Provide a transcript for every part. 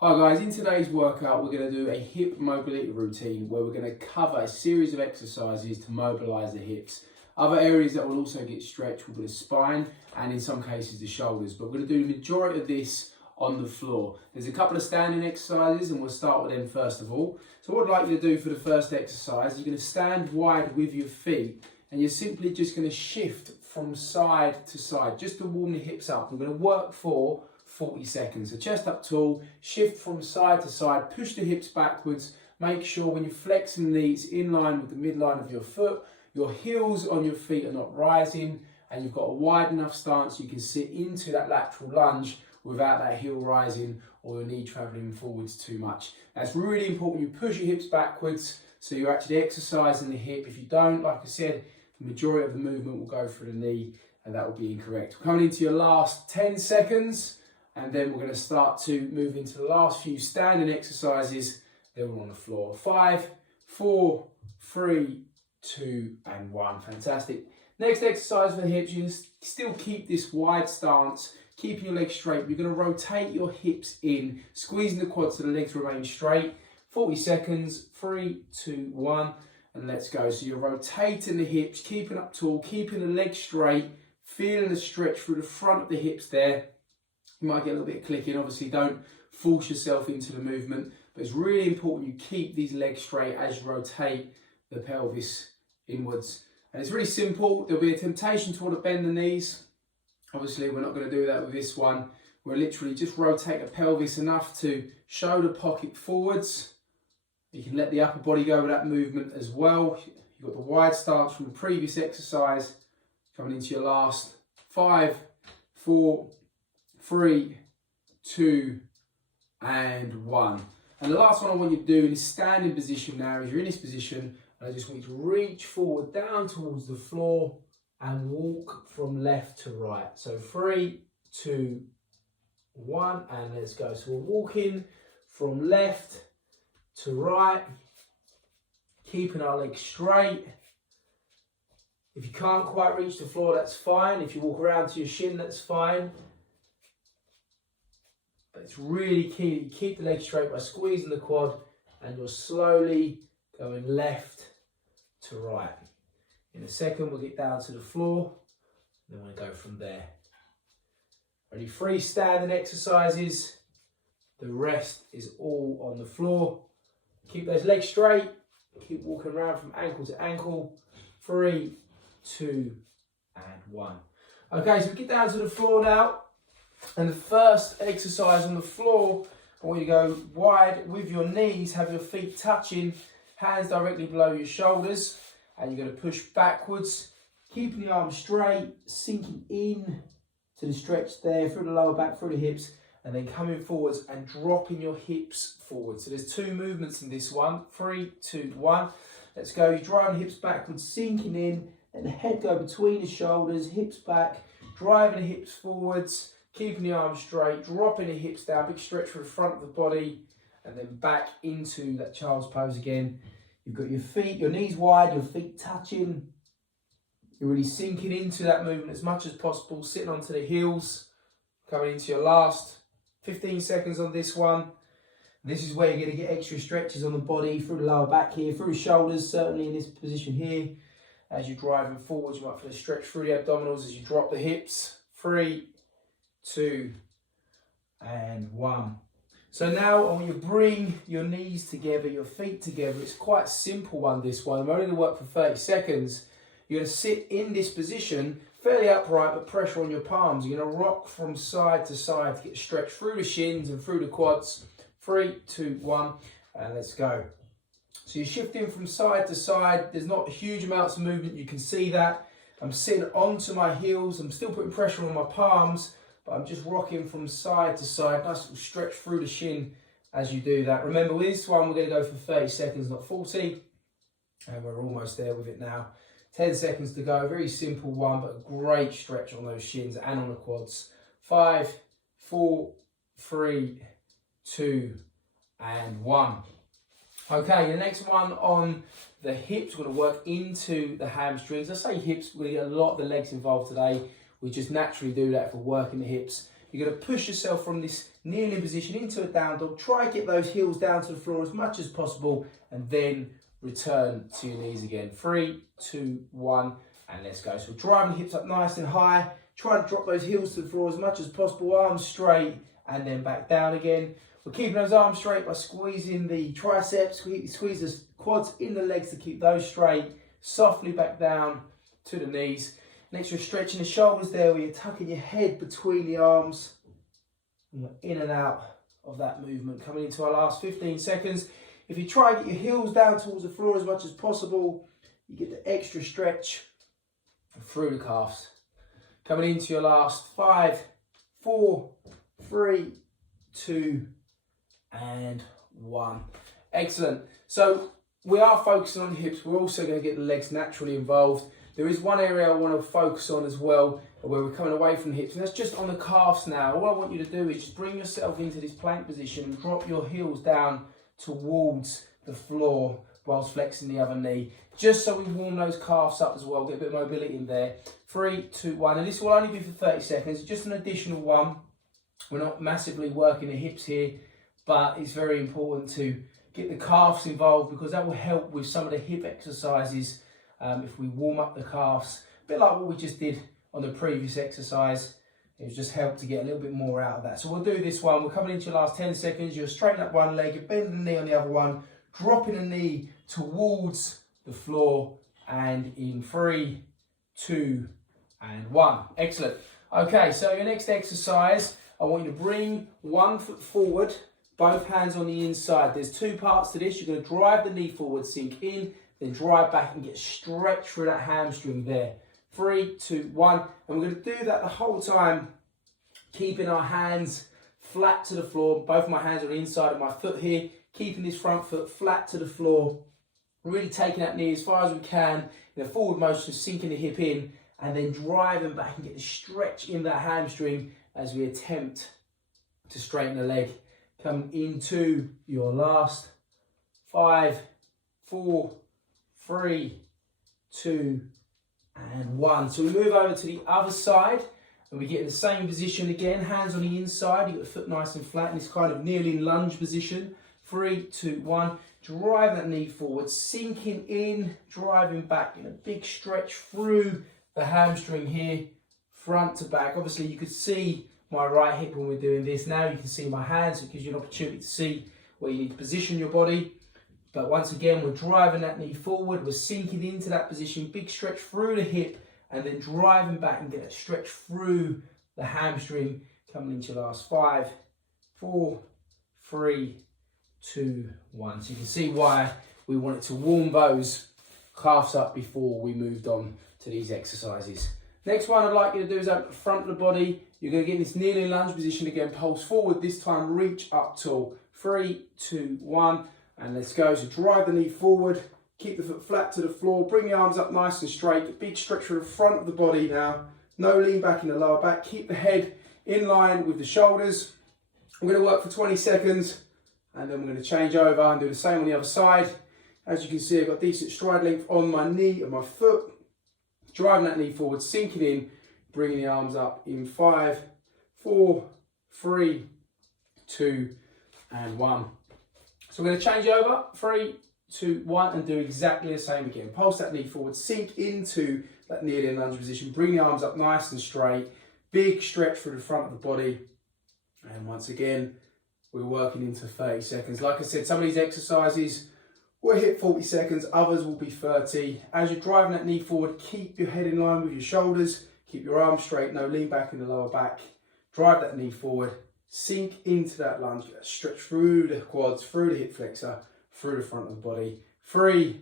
Hi guys, in today's workout we're going to do a hip mobility routine where we're going to cover a series of exercises to mobilise the hips. Other areas that will also get stretched will be the spine and in some cases the shoulders, but we're going to do the majority of this on the floor. There's a couple of standing exercises and we'll start with them first of all. So what I'd like you to do for the first exercise, you're going to stand wide with your feet and you're simply just going to shift from side to side just to warm the hips up. We're going to work for 40 seconds. So chest up tall, shift from side to side, push the hips backwards. Make sure when you're flexing the knees in line with the midline of your foot, your heels on your feet are not rising and you've got a wide enough stance you can sit into that lateral lunge without that heel rising or your knee traveling forwards too much. That's really important. You push your hips backwards so you're actually exercising the hip. If you don't, like I said, the majority of the movement will go through the knee and that will be incorrect. We're coming into your last 10 seconds. And then we're going to start to move into the last few standing exercises. Then we're on the floor. 5, 4, 3, 2, and 1. Fantastic. Next exercise for the hips, you can still keep this wide stance, keeping your legs straight. You're going to rotate your hips in, squeezing the quads so the legs remain straight. 40 seconds, 3, 2, 1, and let's go. So you're rotating the hips, keeping up tall, keeping the legs straight, feeling the stretch through the front of the hips there. You might get a little bit of clicking, obviously don't force yourself into the movement, but it's really important you keep these legs straight as you rotate the pelvis inwards. And it's really simple. There'll be a temptation to want to bend the knees. Obviously we're not going to do that with this one. We'll literally just rotate the pelvis enough to show the pocket forwards. You can let the upper body go with that movement as well. You've got the wide stance from the previous exercise. Coming into your last 5, 4, 3, 2, and 1. And the last one I want you to do in this standing position now is you're in this position and I just want you to reach forward down towards the floor and walk from left to right. So 3, 2, 1 and let's go. So we're walking from left to right, keeping our legs straight. If you can't quite reach the floor, that's fine. If you walk around to your shin, that's fine. But it's really key that you keep the legs straight by squeezing the quad and you're slowly going left to right. In a second, we'll get down to the floor and then we'll go from there. Only 3 standing exercises. The rest is all on the floor. Keep those legs straight. Keep walking around from ankle to ankle. 3, 2, and 1. Okay, so we get down to the floor now. And the first exercise on the floor, I want you to go wide with your knees, have your feet touching, hands directly below your shoulders, and you're going to push backwards, keeping the arms straight, sinking in to the stretch there, through the lower back, through the hips, and then coming forwards and dropping your hips forward. So there's 2 movements in this one. 3, 2, 1. Let's go. You drive the hips backwards, sinking in, and the head go between the shoulders, hips back, driving the hips forwards, keeping the arms straight, dropping the hips down, big stretch for the front of the body, and then back into that child's pose again. You've got your feet, your knees wide, your feet touching. You're really sinking into that movement as much as possible, sitting onto the heels, coming into your last 15 seconds on this one. This is where you're going to get extra stretches on the body, through the lower back here, through the shoulders, certainly in this position here. As you're driving forwards, you might feel a stretch through the abdominals as you drop the hips. 3, 2, and 1. So now I want you to bring your knees together, your feet together. It's quite a simple one, this one. I'm only going to work for 30 seconds. You're going to sit in this position, fairly upright, but pressure on your palms. You're going to rock from side to side to get stretched through the shins and through the quads. 3, 2, 1, and let's go. So you're shifting from side to side. There's not huge amounts of movement. You can see that. I'm sitting onto my heels. I'm still putting pressure on my palms, but I'm just rocking from side to side. Nice little stretch through the shin as you do that. Remember, with this one, we're going to go for 30 seconds, not 40. And we're almost there with it now. 10 seconds to go. Very simple one, but a great stretch on those shins and on the quads. 5, 4, 3, 2, and 1. Okay, the next one on the hips, we're going to work into the hamstrings. I say hips, we're going to get a lot of the legs involved today. We just naturally do that if we're working the hips. You're going to push yourself from this kneeling position into a down dog. Try get those heels down to the floor as much as possible, and then return to your knees again. 3, 2, 1, and let's go. So driving the hips up nice and high. Try to drop those heels to the floor as much as possible, arms straight, and then back down again. We're keeping those arms straight by squeezing the triceps, squeeze the quads in the legs to keep those straight. Softly back down to the knees. Next, you're stretching the shoulders there, where you're tucking your head between the arms. And you're in and out of that movement. Coming into our last 15 seconds. If you try to get your heels down towards the floor as much as possible, you get the extra stretch through the calves. Coming into your last 5, 4, 3, 2, and 1. Excellent. So we are focusing on the hips. We're also going to get the legs naturally involved. There is one area I want to focus on as well, where we're coming away from the hips, and that's just on the calves now. All I want you to do is just bring yourself into this plank position and drop your heels down towards the floor whilst flexing the other knee, just so we warm those calves up as well, get a bit of mobility in there. 3, 2, 1, and this will only be for 30 seconds, just an additional one. We're not massively working the hips here, but it's very important to get the calves involved, because that will help with some of the hip exercises if we warm up the calves. A bit like what we just did on the previous exercise. It just helped to get a little bit more out of that. So we'll do this one. We're coming into your last 10 seconds. You're straightening up one leg, you're bending the knee on the other one, dropping the knee towards the floor, and in 3, 2, and 1. Excellent. Okay, so your next exercise, I want you to bring one foot forward, both hands on the inside. There's 2 parts to this. You're going to drive the knee forward, sink in, then drive back and get stretched through that hamstring there. 3, 2, 1. And we're going to do that the whole time, keeping our hands flat to the floor. Both of my hands are on the inside of my foot here, keeping this front foot flat to the floor. Really taking that knee as far as we can in a forward motion, sinking the hip in, and then driving back and get the stretch in that hamstring as we attempt to straighten the leg. Come into your last 5, 4, 3, 2, and 1. So we move over to the other side, and we get in the same position again, hands on the inside. You got the foot nice and flat in this kind of kneeling lunge position. 3, 2, 1. Drive that knee forward, sinking in, driving back in a big stretch through the hamstring here, front to back. Obviously you could see my right hip when we're doing this. Now you can see my hands, so it gives you an opportunity to see where you need to position your body. But once again, we're driving that knee forward, we're sinking into that position, big stretch through the hip, and then driving back and get a stretch through the hamstring. Coming into your last 5, 4, 3, 2, 1. So you can see why we wanted to warm those calves up before we moved on to these exercises. Next one I'd like you to do is at the front of the body. You're going to get in this kneeling lunge position again, pulse forward, this time reach up tall. 3, 2, 1, and let's go. So drive the knee forward, keep the foot flat to the floor, bring the arms up nice and straight, big stretch through the front of the body now. No lean back in the lower back, keep the head in line with the shoulders. I'm going to work for 20 seconds, and then we're going to change over and do the same on the other side. As you can see, I've got decent stride length on my knee and my foot. Driving that knee forward, sinking in, bringing the arms up in 5, 4, 3, 2, and 1. So we're going to change over, 3, 2, 1, and do exactly the same again. Pulse that knee forward, sink into that kneeling lunge position, bring the arms up nice and straight, big stretch through the front of the body. And once again, we're working into 30 seconds. Like I said, some of these exercises will hit 40 seconds, others will be 30. As you're driving that knee forward, keep your head in line with your shoulders, keep your arms straight, no lean back in the lower back. Drive that knee forward, sink into that lunge, stretch through the quads, through the hip flexor, through the front of the body. 3,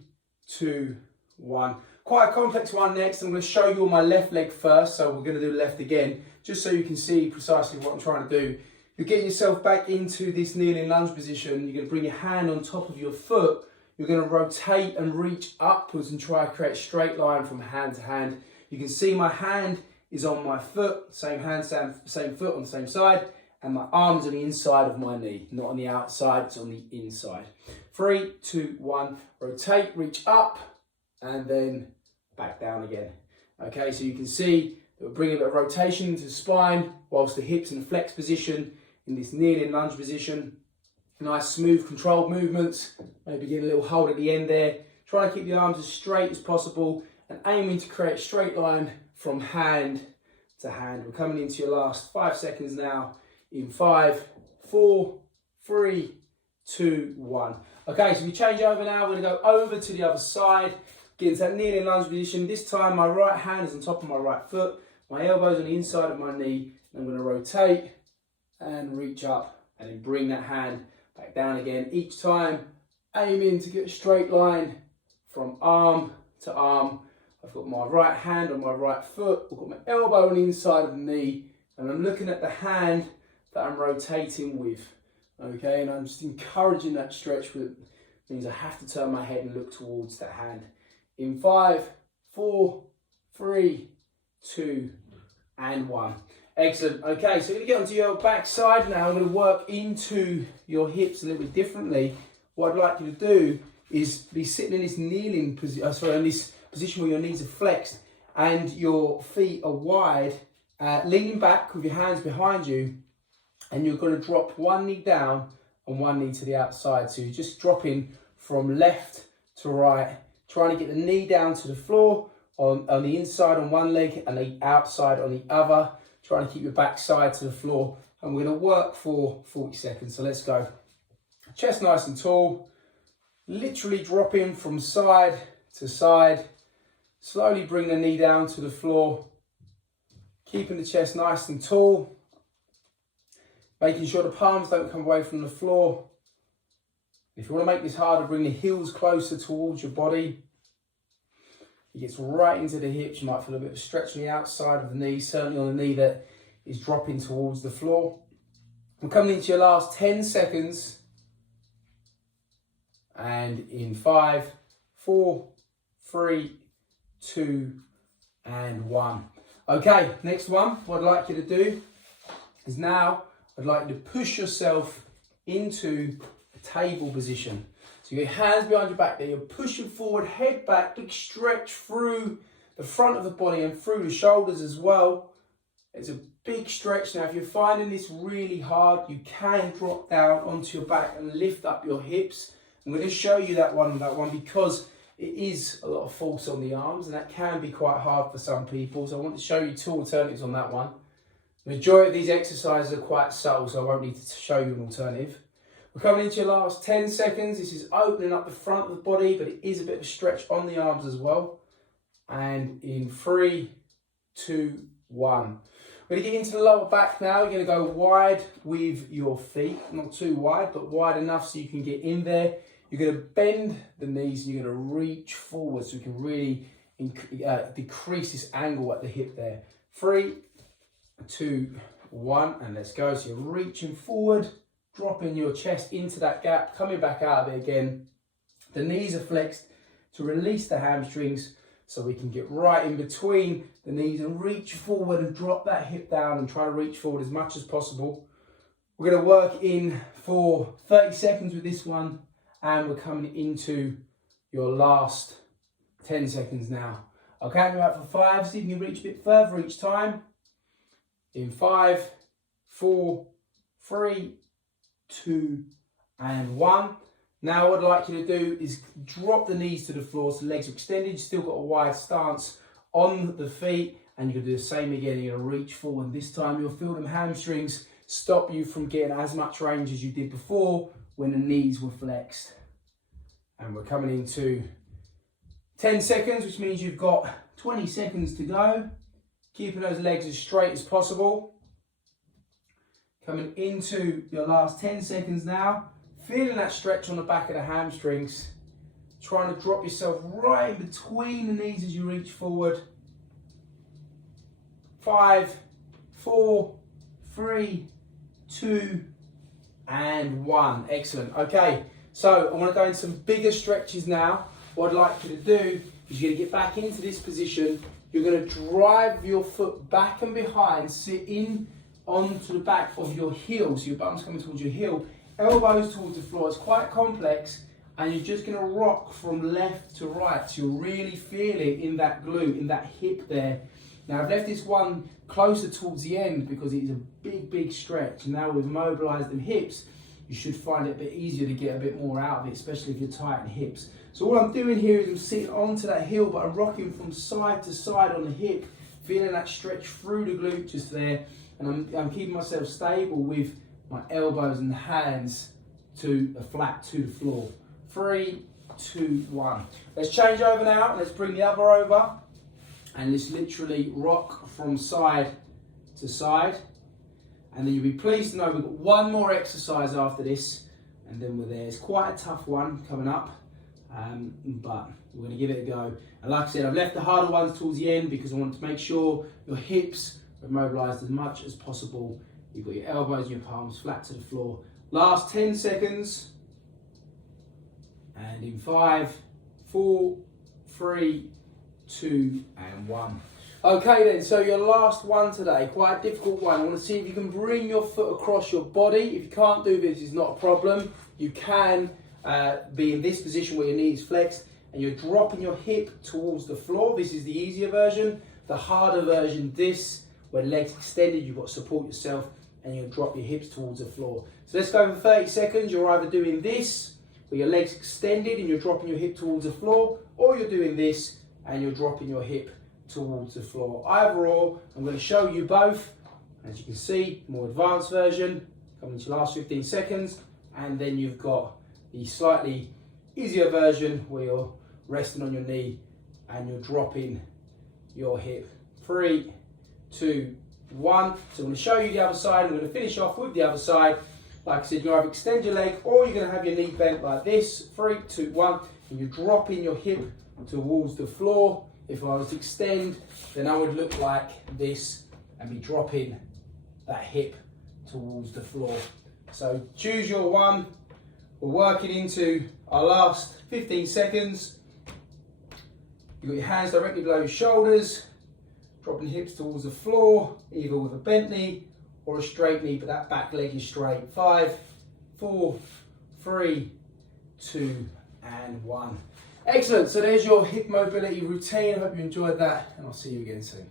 2, 1. Quite a complex one next. I'm going to show you on my left leg first, so we're going to do left again, just so you can see precisely what I'm trying to do. You're getting yourself back into this kneeling lunge position. You're going to bring your hand on top of your foot. You're going to rotate and reach upwards and try to create a straight line from hand to hand. You can see my hand is on my foot, same hand, same foot on the same side, and my arm's on the inside of my knee, not on the outside, it's on the inside. 3, 2, 1, rotate, reach up, and then back down again. Okay, so you can see that we're bringing a bit of rotation into the spine whilst the hips in the flex position, in this kneeling lunge position. Nice, smooth, controlled movements. Maybe get a little hold at the end there. Try to keep the arms as straight as possible and aiming to create a straight line from hand to hand. We're coming into your last 5 seconds now. In 5, 4, 3, 2, 1. Okay, so we change over now. We're going to go over to the other side. Get into that kneeling lunge position. This time my right hand is on top of my right foot. My elbow's on the inside of my knee. I'm going to rotate and reach up and then bring that hand back down again. Each time aiming to get a straight line from arm to arm. I've got my right hand on my right foot. I've got my elbow on the inside of the knee. And I'm looking at the hand that I'm rotating with. Okay, and I'm just encouraging that stretch, which means I have to turn my head and look towards that hand. In 5, 4, 3, 2, and 1. Excellent. Okay, so we're going to get onto your back side now. I'm going to work into your hips a little bit differently. What I'd like you to do is be sitting in this kneeling position, in this position where your knees are flexed and your feet are wide, leaning back with your hands behind you, and you're going to drop one knee down and one knee to the outside. So you're just dropping from left to right, trying to get the knee down to the floor on the inside on one leg and the outside on the other. Trying to keep your back side to the floor. And we're going to work for 40 seconds. So let's go. Chest nice and tall. Literally dropping from side to side. Slowly bring the knee down to the floor. Keeping the chest nice and tall. Making sure the palms don't come away from the floor. If you want to make this harder, bring the heels closer towards your body. It gets right into the hips. You might feel a bit of stretch on the outside of the knee, certainly on the knee that is dropping towards the floor. We're coming into your last 10 seconds. And in 5, 4, 3, 2, and 1. Okay, next one. What I'd like you to do is now I'd like you to push yourself into a table position. So your hands behind your back there, you're pushing forward, head back, big stretch through the front of the body and through the shoulders as well. It's a big stretch. Now, if you're finding this really hard, you can drop down onto your back and lift up your hips. I'm going to show you that one because it is a lot of force on the arms and that can be quite hard for some people. So I want to show you 2 alternatives on that one. The majority of these exercises are quite subtle, so I won't need to show you an alternative. We're coming into your last 10 seconds. This is opening up the front of the body, but it is a bit of a stretch on the arms as well. And in 3, 2, 1. We're going to get into the lower back now. You're going to go wide with your feet. Not too wide, but wide enough so you can get in there. You're going to bend the knees and you're going to reach forward so you can really decrease this angle at the hip there. 3, 2, 1, and let's go. So you're reaching forward, dropping your chest into that gap, coming back out of it again. The knees are flexed to release the hamstrings so we can get right in between the knees and reach forward and drop that hip down and try to reach forward as much as possible. We're going to work in for 30 seconds with this one, and we're coming into your last 10 seconds now. I'll count you out for 5, see if you can reach a bit further each time. In 5, 4, 3, 2, and 1. Now what I'd like you to do is drop the knees to the floor so the legs are extended. You've still got a wide stance on the feet, and you're going to do the same again. You're going to reach forward. This time you'll feel them hamstrings stop you from getting as much range as you did before when the knees were flexed. And we're coming into 10 seconds, which means you've got 20 seconds to go. Keeping those legs as straight as possible. Coming into your last 10 seconds now. Feeling that stretch on the back of the hamstrings. Trying to drop yourself right in between the knees as you reach forward. 5, 4, 3, 2, and 1. Excellent. Okay, so I want to go into some bigger stretches now. What I'd like you to do is you're going to get back into this position. You're going to drive your foot back and behind, sit in onto the back of your heel. So your bum's coming towards your heel, elbows towards the floor. It's quite complex, and you're just going to rock from left to right. So you'll really feel it in that glute, in that hip there. Now I've left this one closer towards the end because it is a big stretch. Now we've mobilised them hips, you should find it a bit easier to get a bit more out of it, especially if you're tight in hips. So all I'm doing here is I'm sitting onto that heel, but I'm rocking from side to side on the hip, feeling that stretch through the glute just there. And I'm keeping myself stable with my elbows and hands to a flat to the floor. 3, 2, 1. Let's change over now and let's bring the other over. And let's literally rock from side to side. And then you'll be pleased to know we've got one more exercise after this, and then we're there. It's quite a tough one coming up, but we're going to give it a go. And like I said, I've left the harder ones towards the end because I want to make sure your hips are mobilised as much as possible. You've got your elbows and your palms flat to the floor. Last 10 seconds. And in 5, 4, 3, 2, and 1. Okay then, so your last one today, quite a difficult one. I want to see if you can bring your foot across your body. If you can't do this, it's not a problem. You can be in this position where your knee is flexed and you're dropping your hip towards the floor. This is the easier version. The harder version, this, where legs extended, you've got to support yourself and you'll drop your hips towards the floor. So let's go for 30 seconds. You're either doing this, where your legs extended and you're dropping your hip towards the floor, or you're doing this and you're dropping your hip towards the floor. Either or, I'm going to show you both. As you can see, more advanced version, coming to the last 15 seconds, and then you've got the slightly easier version where you're resting on your knee and you're dropping your hip. 3, 2, 1. So I'm going to show you the other side. I'm going to finish off with the other side. Like I said, you either extend your leg or you're going to have your knee bent like this. 3, 2, 1. And you're dropping your hip towards the floor. If I was to extend, then I would look like this and be dropping that hip towards the floor. So choose your one. We're working into our last 15 seconds. You've got your hands directly below your shoulders, dropping hips towards the floor, either with a bent knee or a straight knee, but that back leg is straight. 5, 4, 3, 2, and 1. Excellent, so there's your hip mobility routine. I hope you enjoyed that, and I'll see you again soon.